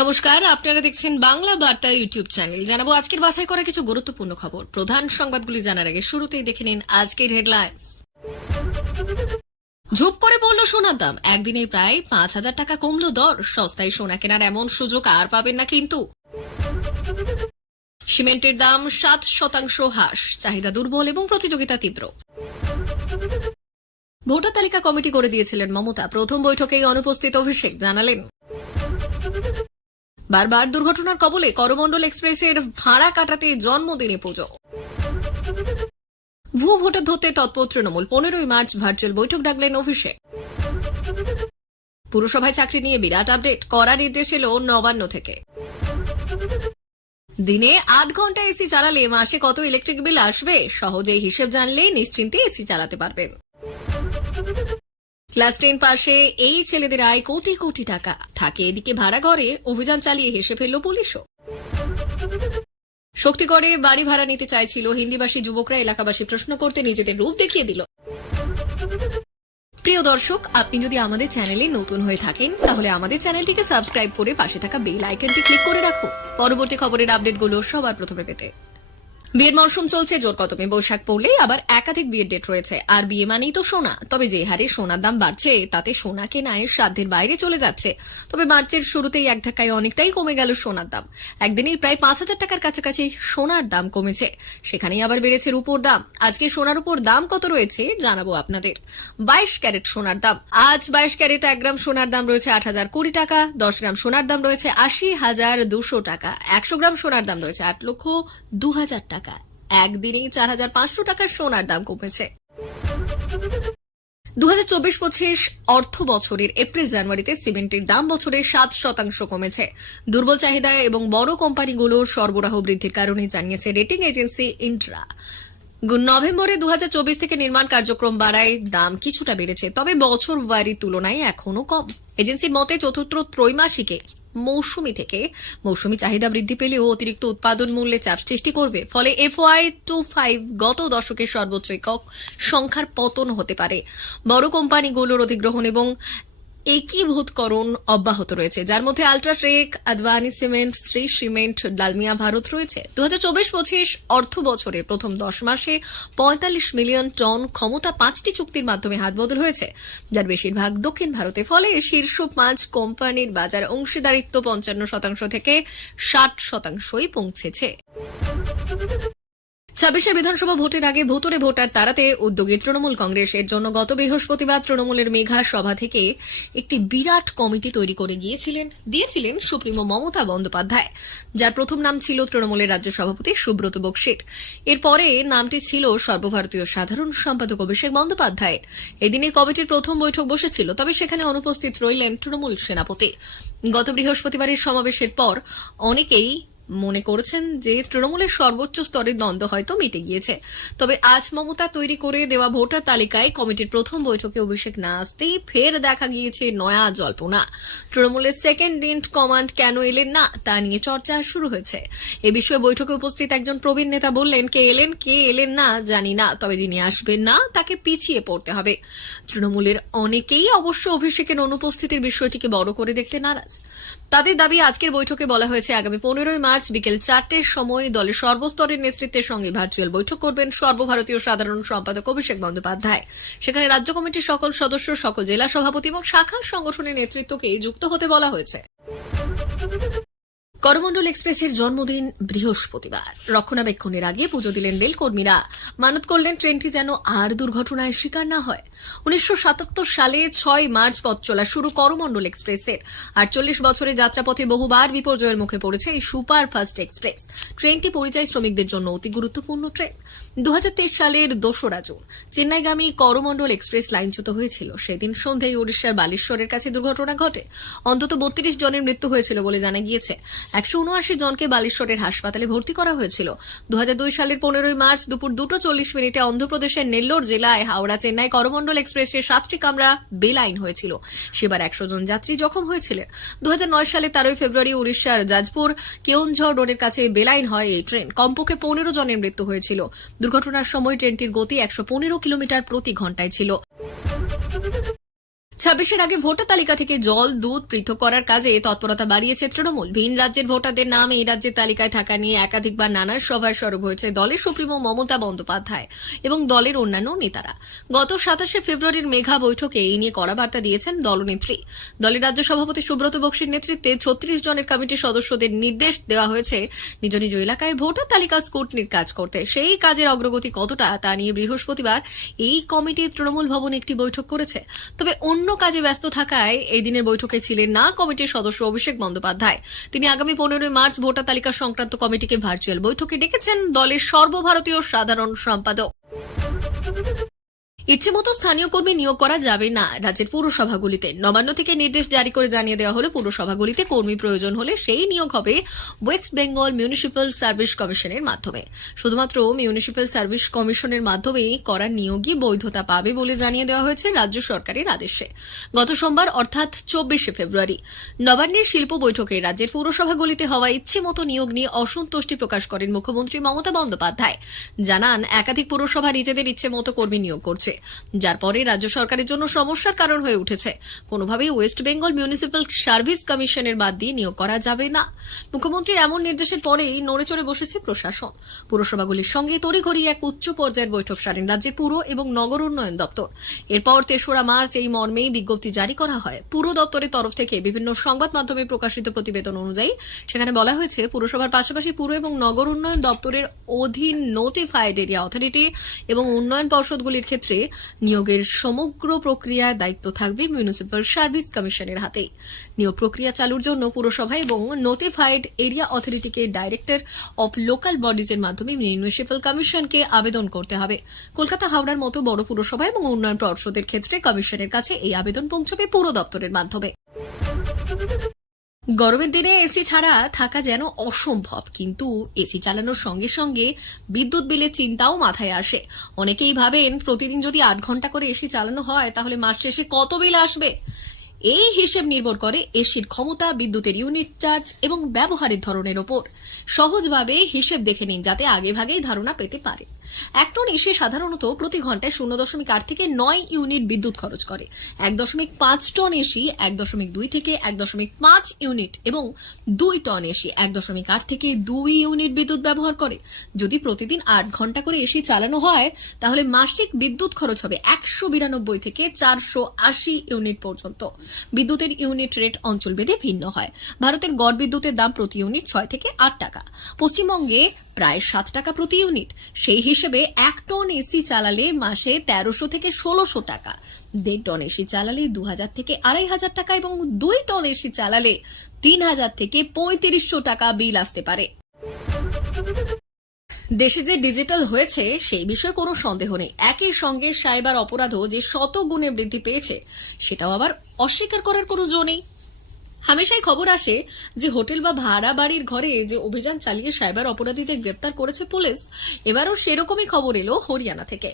নমস্কার, আপনারা দেখছেন বাংলা বার্তা ইউটিউব চ্যানেল। জানাবো আজকের বাছাই করা কিছু গুরুত্বপূর্ণ খবর। প্রধান সংবাদগুলি জানার আগে শুরুতেই দেখে নিন আজকের হেডলাইন্স। ঝুপ করে পড়ল সোনার দাম, একদিনে প্রায় 5,000 টাকা কমলো দর। সস্তায় সোনা কেনার এমন সুযোগ আর পাবেন না কিন্তু। সিমেন্টের দাম 7% হ্রাস, চাহিদা দুর্বল এবং প্রতিযোগিতা তীব্র। ভোটার তালিকা কমিটি করে দিয়েছিলেন মমতা, প্রথম বৈঠকেই অনুপস্থিত অভিষেক জানালেন। বারবার দুর্ঘটনার কবলে করমণ্ডল এক্সপ্রেসের ভাড়া কাটাতে জন্মদিনে পুজো। ভুয়ো ভোটার ধরতে তৎপর তৃণমূল, 15ই মার্চ ভার্চুয়াল বৈঠক ডাকলেন অভিষেক। পুরসভায় চাকরি নিয়ে বিরাট আপডেট, কড়া নির্দেশ এলো নবান্ন থেকে। দিনে 8 ঘন্টা এসি চালালে মাসে কত ইলেকট্রিক বিল আসবে, সহজেই হিসেব জানলে নিশ্চিন্তে এসি চালাতে পারবেন। ক্লাস 10 পাশে এই ছেলেদের আয় কোটি কোটি টাকা থাকে, এদিকে ভাড়া ঘরে অভিযান চালিয়ে হেসে ফেলল পুলিশও। শক্তিগড়ে বাড়ি ভাড়া নিতে চাইছিল হিন্দিভাষী যুবকরা, এলাকাবাসী প্রশ্ন করতে নিজেদের রূপ দেখিয়ে দিল। প্রিয় দর্শক, আপনি যদি আমাদের চ্যানেলে নতুন হয়ে থাকেন তাহলে আমাদের চ্যানেলটিকে সাবস্ক্রাইব করে পাশে থাকা বেল আইকনটি ক্লিক করে রাখুন পরবর্তী খবরের আপডেটগুলো সবার প্রথমে পেতে। বিয়ের মরশুম চলছে জোর কদমে, বৈশাখ পড়লেই আবার একাধিক বিয়ের ডেট রয়েছে। আর বিয়ে মানেই তো সোনা, তবে যে হারে সোনার দাম বাড়ছে তাতে সোনা কেনায় সাধ্যের বাইরে চলে যাচ্ছে। তবে মার্চের শুরুতেই এক ধাক্কায় অনেকটাই কমে গেল সোনার দাম। একদিনেই প্রায় 5,000 টাকার কাছাকাছি সোনার দাম কমেছে, সেখানেই আবার বেড়েছে রূপোর দাম। আজকে সোনার উপর দাম কত রয়েছে জানাবো আপনাদের। 22 ক্যারেট সোনার দাম, আজ 22 ক্যারেট 1 গ্রাম সোনার দাম রয়েছে 8,020 টাকা, 10 গ্রাম সোনার দাম রয়েছে 80,200 টাকা, 100 গ্রাম সোনার দাম রয়েছে 8,02,000 টাকা। একদিনেই 4,500 টাকার সোনার দাম কমেছে। 2024-25 অর্থ বছরের এপ্রিল জানুয়ারিতে সিমেন্টের দাম বছরে 7% কমেছে। দুর্বল চাহিদা এবং বড় কোম্পানিগুলোর সরবরাহ বৃদ্ধির কারণে জানিয়েছে রেটিং এজেন্সি ইন্ট্রা। নভেম্বরে 2024 থেকে নির্মাণ কার্যক্রম বাড়ায় দাম কিছুটা বেড়েছে, তবে বছর ওয়ারির তুলনায় এখনো কম। এজেন্সির মতে চতুর্থ ত্রৈমাসিকে মৌসুমী চাহিদা বৃদ্ধি পেলেও অতিরিক্ত উৎপাদন মূল্যে চাপ সৃষ্টি করবে, ফলে FY25 গত দশকের সর্বোচ্চ একক সংখ্যার পতন হতে পারে। বড় কোম্পানিগুলোর অধিগ্রহণ এবং একীভূতকরণ অব্যাহত রয়েছে, যার মধ্যে UltraTech, Adani cement, Shree cement, Dalmia Bharat রয়েছে। 2024-25 অর্থ বছরে প্রথম 10 মাসে 45 মিলিয়ন টন ক্ষমতা 5টি চুক্তির মাধ্যমে হাতবদল হয়েছে, যার বেশিরভাগ দক্ষিণ ভারতে। ফলে শীর্ষ 5 কোম্পানির বাজার অংশীদারিত্ব 55% থেকে 60%ই পৌঁছেছে। 26 বিধানসভা ভোটের আগে ভুতুড়ে ভোটার তাড়াতে উদ্যোগী তৃণমূল কংগ্রেস। এর জন্য গত বৃহস্পতিবার তৃণমূলের মেঘা সভা থেকে একটি বিরাট কমিটি তৈরি করে দিয়েছিলেন সুপ্রিমো মমতা বন্দ্যোপাধ্যায়, যার প্রথম নাম ছিল তৃণমূলের রাজ্য সভাপতি সুব্রত বক্সির। এরপরে নামটি ছিল সর্বভারতীয় সাধারণ সম্পাদক অভিষেক বন্দ্যোপাধ্যায়ের। এদিনে কমিটির প্রথম বৈঠক বসেছিল, তবে সেখানে অনুপস্থিত রইলেন তৃণমূল সেনাপতি। গত বৃহস্পতিবারের সমাবেশের পর অনেকেই মনে করছেন যে তৃণমূলের সর্বোচ্চ স্তরের দ্বন্দ্ব হয়তো মিটে গিয়েছে। তবে আজ মমতা তৈরি করে দেওয়া ভোটার তালিকায় কমিটির প্রথম বৈঠকে অভিষেক না আসতেই ফের দেখা গিয়েছে নয়া জল্পনা। তৃণমূলের সেকেন্ড ইন কমান্ড কেন এলেন না তা নিয়ে চর্চা শুরু হয়েছে। এ বিষয়ে বৈঠকে উপস্থিত একজন প্রবীণ নেতা বললেন, কে এলেন না জানি না, তবে যিনি আসবেন না তাকে পিছিয়ে পড়তে হবে। তৃণমূলের অনেকেই অবশ্য অভিষেকের অনুপস্থিতির বিষয়টিকে বড় করে দেখতে নারাজ। তাদের দাবি, আজকের বৈঠকে বলা হয়েছে আগামী 15ই মার্চ বিকেল 4টের সময় দলের সর্বস্তরের নেতৃত্বের সঙ্গে ভার্চুয়াল বৈঠক করবেন সর্বভারতীয় সাধারণ সম্পাদক অভিষেক বন্দ্যোপাধ্যায়। সেখানে রাজ্য কমিটির সকল সদস্য, সকল জেলা সভাপতি এবং শাখা সংগঠনের নেতৃত্বকে যুক্ত হতে বলা হয়েছে। করমণ্ডল এক্সপ্রেসের জন্মদিন বৃহস্পতিবার। রক্ষণাবেক্ষণের আগে পুজো দিলেন রেলকর্মীরা, মানত করলেন ট্রেনটি যেন আর দুর্ঘটনায় শিকার না হয়। 1977 সালে 6 মার্চ পথ চলা শুরু করমণ্ডল এক্সপ্রেসের। 48 বছরে যাত্রাপথে বহুবার বিপর্যয়ের মুখে পড়েছে এই সুপারফাস্ট এক্সপ্রেস। ট্রেনটি পরিযায়ী শ্রমিকদের জন্য অতি গুরুত্বপূর্ণ ট্রেন। 2023 সালের 2রা জুন চেন্নাইগামী করমণ্ডল এক্সপ্রেস লাইনচ্যুত হয়েছিল। সেদিন সন্ধ্যায় ওড়িশার বালেশ্বরের কাছে দুর্ঘটনা ঘটে। অন্তত 32 জনের মৃত্যু হয়েছিল বলে জানা গিয়েছে। 179 জনকে বালেশ্বরের হাসপাতালে ভর্তি করা হয়েছিল। 2002 সালের 15ই মার্চ দুপুর 2:40 অন্ধ্রপ্রদেশের নেল্লোর জেলায় হাওড়া চেন্নাই করমণ্ডল এক্সপ্রেসের 7টি কামরা বেলাইন হয়েছিল। সেবার 100 জন যাত্রী জখম হয়েছিলেন। 2009 সালে 13 ফেব্রুয়ারি উড়িষ্যার জাজপুর কেওনঝড় রোডের কাছে বেলাইন হয় এই ট্রেন। কমপক্ষে 15 জনের মৃত্যু হয়েছিল। দুর্ঘটনার সময় ট্রেনটির গতি 115 কিলোমিটার প্রতি ঘন্টায় ছিল। ছাব্বিশের আগে ভোটার তালিকা থেকে জল দুধ পৃথক করার কাজে তৎপরতা বাড়িয়েছে তৃণমূল। ভিন রাজ্যের ভোটারদের নাম এই রাজ্যের তালিকায় থাকা নিয়ে একাধিকবার নানা সভায় সরব হয়েছে দলের সুপ্রিমো মমতা বন্দ্যোপাধ্যায় এবং দলের অন্যান্য নেতারা। গত 27শে ফেব্রুয়ারির মেঘা বৈঠকে এই নিয়ে কড়া বার্তা দিয়েছেন দলনেত্রী। দলের রাজ্য সভাপতি সুব্রত বক্সির নেতৃত্বে 36 জনের কমিটির সদস্যদের নির্দেশ দেওয়া হয়েছে নিজ নিজ এলাকায় ভোটার তালিকা স্ক্রুটিনির কাজ করতে। সেই কাজের অগ্রগতি কতটা তা নিয়ে বৃহস্পতিবার এই কমিটি তৃণমূল ভবনে একটি বৈঠক করেছে। তবে অন্য কাজে ব্যস্ত থাকায় এই দিনের বৈঠকে ছিলেন না কমিটির সদস্য অভিষেক বন্দ্যোপাধ্যায়। তিনি আগামী 15 মার্চ ভোটার তালিকা সংক্রান্ত কমিটিকে ভার্চুয়াল বৈঠকে ডেকেছেন দলের সর্বভারতীয় সাধারণ সম্পাদক। ইচ্ছেমতো স্থানীয় কর্মী নিয়োগ করা যাবে না রাজ্যের পুরসভাগুলিতে। নবান্ন থেকে নির্দেশ জারি করে জানিয়ে দেওয়া হলো পুরসভাগুলিতে কর্মী প্রয়োজন হলে সেই নিয়োগ হবে ওয়েস্ট বেঙ্গল মিউনিসিপ্যাল সার্ভিস কমিশনের মাধ্যমে। শুধুমাত্র মিউনিসিপ্যাল সার্ভিস কমিশনের মাধ্যমেই করা নিয়োগই বৈধতা পাবে বলে জানিয়ে দেওয়া হয়েছে রাজ্য সরকারের আদেশে। গত সোমবার অর্থাৎ 24শে ফেব্রুয়ারি নবান্নের শিল্প বৈঠকে রাজ্যের পুরসভাগুলিতে হওয়া ইচ্ছেমতো নিয়োগ নিয়ে অসন্তুষ্টি প্রকাশ করেন মুখ্যমন্ত্রী মমতা বন্দ্যোপাধ্যায়। জানান, একাধিক পুরসভা নিজেদের ইচ্ছেমতো কর্মী নিয়োগ করছে, যার পরে রাজ্য সরকারের জন্য সমস্যার কারণ হয়ে উঠেছে। কোনোভাবেই ওয়েস্ট বেঙ্গল মিউনিসিপ্যাল সার্ভিস কমিশনের বাদ দিয়ে নিয়োগ করা যাবে না। মুখ্যমন্ত্রীর এমন নির্দেশের পরেই নড়েচড়ে বসেছে প্রশাসন। পুরসভাগুলির সঙ্গে তড়িঘড়ি এক উচ্চ পর্যায়ের বৈঠক সারেন রাজ্যের পুর এবং নগর উন্নয়ন দপ্তর। এরপর 3রা মার্চ এই মর্মেই বিজ্ঞপ্তি জারি করা হয়। পুর দপ্তরের তরফ থেকে বিভিন্ন সংবাদ মাধ্যমে প্রকাশিত প্রতিবেদন অনুযায়ী সেখানে বলা হয়েছে, পুরসভার পাশাপাশি পুর এবং নগর উন্নয়ন দপ্তরের অধীন নোটিফাইড এরিয়া অথরিটি এবং উন্নয়ন পর্ষদগুলির ক্ষেত্রে নিয়োগের সমগ্র প্রক্রিয়ার দায়িত্ব থাকবে মিউনিসিপ্যাল সার্ভিস কমিশনের হাতেই। নিয়োগ প্রক্রিয়া চালুর জন্য পুরসভা এবং নোটিফাইড এরিয়া অথরিটিকে ডাইরেক্টর অফ লোকাল বডিজের মাধ্যমে মিউনিসিপ্যাল কমিশনকে আবেদন করতে হবে। কলকাতা, হাওড়ার মতো বড় পুরসভা এবং উন্নয়ন পর্ষদের ক্ষেত্রে কমিশনের কাছে এই আবেদন পৌঁছবে পুর দপ্তরের মাধ্যমে। গরমের দিনে এসি ছাড়া থাকা যেন অসম্ভব, কিন্তু এসি চালানোর সঙ্গে সঙ্গে বিদ্যুৎ বিলের চিন্তাও মাথায় আসে। অনেকেই ভাবেন, প্রতিদিন যদি 8 ঘন্টা করে এসি চালানো হয় তাহলে মাস শেষে কত বিল আসবে। এই হিসেব নির্ভর করে এসির ক্ষমতা, বিদ্যুতের ইউনিট চার্জ এবং ব্যবহারের ধরনের ওপর। সহজভাবে হিসেব দেখে নিন যাতে আগেভাগেই ধারণা পেতে পারে। 1 টন এসি সাধারণত প্রতি ঘন্টায় 0.8 থেকে 9 ইউনিট বিদ্যুৎ খরচ করে। 1.5 টন এসি 1.2 থেকে 1.5 ইউনিট এবং 2 টন এসি 1.8 থেকে 2 ইউনিট বিদ্যুৎ ব্যবহার করে। যদি প্রতিদিন 8 ঘন্টা করে এসি চালানো হয় তাহলে মাসিক বিদ্যুৎ খরচ হবে 192 থেকে 480 ইউনিট পর্যন্ত। বিদ্যুতের ইউনিট রেট অঞ্চলভেদে ভিন্ন হয়। ভারতের গড় বিদ্যুতের দাম প্রতি ইউনিট 6 থেকে 8 টাকা। পশ্চিমবঙ্গে প্রায় 7 টাকা প্রতি ইউনিট। সেই হিসেবে 1 টন এসি চালালে মাসে 1300 থেকে 1600 টাকা, 1.5 টন এসি চালালে 2000 থেকে 2500 টাকা এবং 2 টন এসি চালালে 3000 থেকে 3500 টাকা বিল আসতে পারে। দেশে যে ডিজিটাল হয়েছে সেই বিষয়ে কোনো সন্দেহ নেই। একই সঙ্গে সাইবার অপরাধও যে শত গুণে বৃদ্ধি পেয়েছে সেটাও আবার অস্বীকার করার কোনো জো নেই। হামেশাই খবর আসে যে হোটেল বা ভাড়া বাড়ির ঘরে যে অভিযান চালিয়ে সাইবার অপরাধীদের গ্রেপ্তার করেছে পুলিশ। এবারও সেরকমই খবর এলো হরিয়ানা থেকে।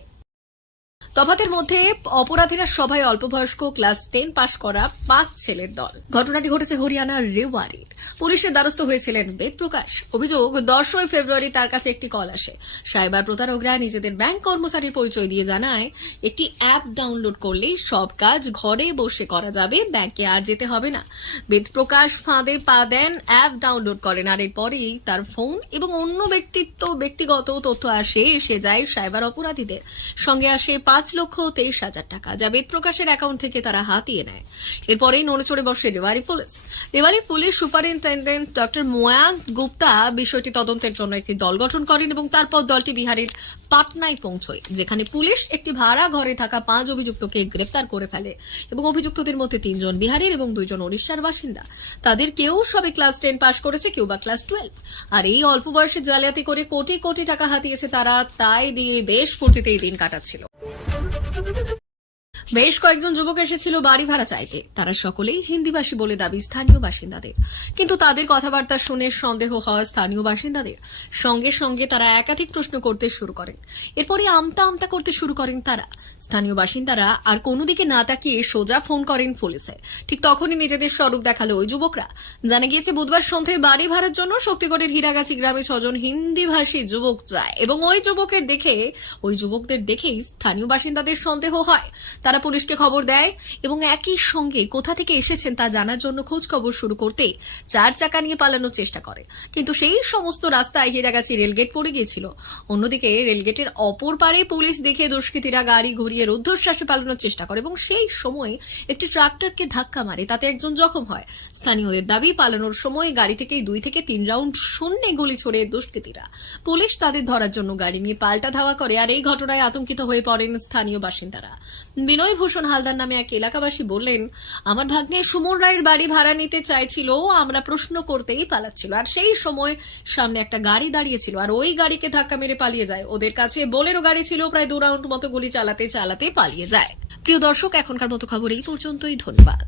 তফাতের মধ্যে অপরাধীরা সবাই অল্পবয়স্ক ক্লাস 10 পাশ করা 5 ছেলের দল। ঘটনাটি ঘটেছে হরিয়ানার রেওয়ারির। পুলিশের দ্বারস্থ হয়েছিলেন বেদপ্রকাশ। অভিযোগ, 10 ফেব্রুয়ারি তার কাছে একটি কল আসে। সাইবার প্রতারকরা নিজেদের ব্যাংক কর্মচারীর পরিচয় দিয়ে জানায় একটি অ্যাপ ডাউনলোড করলেই সব কাজ ঘরে বসে করা যাবে, ব্যাংকে আর যেতে হবে না। বেদপ্রকাশ ফাঁদে পা দেন, অ্যাপ ডাউনলোড করেন, আর এরপরেই তার ফোন এবং অন্য ব্যক্তিগত তথ্য এসে যায় সাইবার অপরাধীদের। সঙ্গে আসে 5,23,000 টাকা, যা বেদপ্রকাশের অ্যাকাউন্ট থেকে তারা হাতিয়ে নেয়। এরপরেই নড়েচড়ে বসে Rewari police. Rewari police superintendent doctor Mayank Gupta বিষয়টি তদন্তের জন্য একটি দল গঠন করেন এবং তারপর দলটি বিহারের পাটনায় পৌঁছয়, যেখানে পুলিশ একটি ভাড়া ঘরে থাকা 5 অভিযুক্তকে গ্রেপ্তার করে ফেলে এবং অভিযুক্তদের মধ্যে 3 জন বিহারের এবং 2 জন ওড়িশার বাসিন্দা। তাদের কেউ সবে ক্লাস 10 পাশ করেছে, কেউ বা ক্লাস 12। আর এই অল্প বয়সে জালিয়াতি করে কোটি কোটি টাকা হাতিয়েছে তারা। তাই দিয়ে বেশ ফুর্তিতেই দিন কাটাচ্ছিল। বেশ কয়েকজন যুবক এসেছিল বাড়ি ভাড়া চাইতে। তারা সকলেই হিন্দিভাষী বলে দাবি স্থানীয় বাসিন্দাদের, কিন্তু তাদের কথাবার্তা শুনে সন্দেহ হয় স্থানীয় বাসিন্দাদের। সঙ্গে সঙ্গে তারা একাধিক প্রশ্ন করতে শুরু করেন। এরপরে আমতা আমতা করতে শুরু করেন তারা। স্থানীয় বাসিন্দারা আর কোনো দিকে না তাকিয়ে সোজা ফোন করেন পুলিশে। ঠিক তখনই নিজেদের স্বরূপ দেখালো ওই যুবকরা। জানা গিয়েছে বুধবার সন্ধ্যায় বাড়ি ভাড়ার জন্য শক্তিগড়ের হীরাগাছি গ্রামে 6 জন হিন্দিভাষী যুবক যায় এবং ওই যুবকদের দেখেই স্থানীয় বাসিন্দাদের সন্দেহ হয়। তারা পুলিশকে খবর দেয় এবং একই সঙ্গে কোথা থেকে এসেছেন তা জানার জন্য খোঁজ খবর শুরু করতে 4 চাকা নিয়ে পালানোর চেষ্টা করে, কিন্তু সেই সমস্ত রাস্তায় হিরাগাছি রেলগেট পড়ে গিয়েছিল। অন্যদিকে রেলগেটের অপর পারে পুলিশ দেখে দুষ্কৃতীরা গাড়ি ঘুরিয়ে রুদ্ধশ্বাসে পালানোর চেষ্টা করে এবং সেই সময় একটি ট্রাক্টরকে ধাক্কা মারে, তাতে একজন জখম হয়। স্থানীয়দের দাবি, পালানোর সময় গাড়ি থেকেই 2 থেকে 3 রাউন্ড শূন্যে গুলি ছোড়ে দুষ্কৃতীরা। পুলিশ তাদের ধরার জন্য গাড়ি নিয়ে পাল্টা ধাওয়া করে, আর এই ঘটনায় আতঙ্কিত হয়ে পড়েন স্থানীয় বাসিন্দারা। বিনয় ভূষণ হালদার নামে এক এলাকাবাসী বললেন, আমার ভাগ্নে সুমন রায়ের বাড়ি ভাড়া নিতে চাইছিল, আমরা প্রশ্ন করতেই পালাচ্ছিল, আর সেই সময় সামনে একটা গাড়ি দাঁড়িয়েছিল আর ওই গাড়িকে ধাক্কা মেরে পালিয়ে যায়। ওদের কাছে বোলেরো গাড়ি ছিল, প্রায় 2 রাউন্ড মতো গুলি চালাতে চালাতে পালিয়ে যায়। প্রিয় দর্শক, এখনকার মতো খবর এই পর্যন্তই। ধন্যবাদ।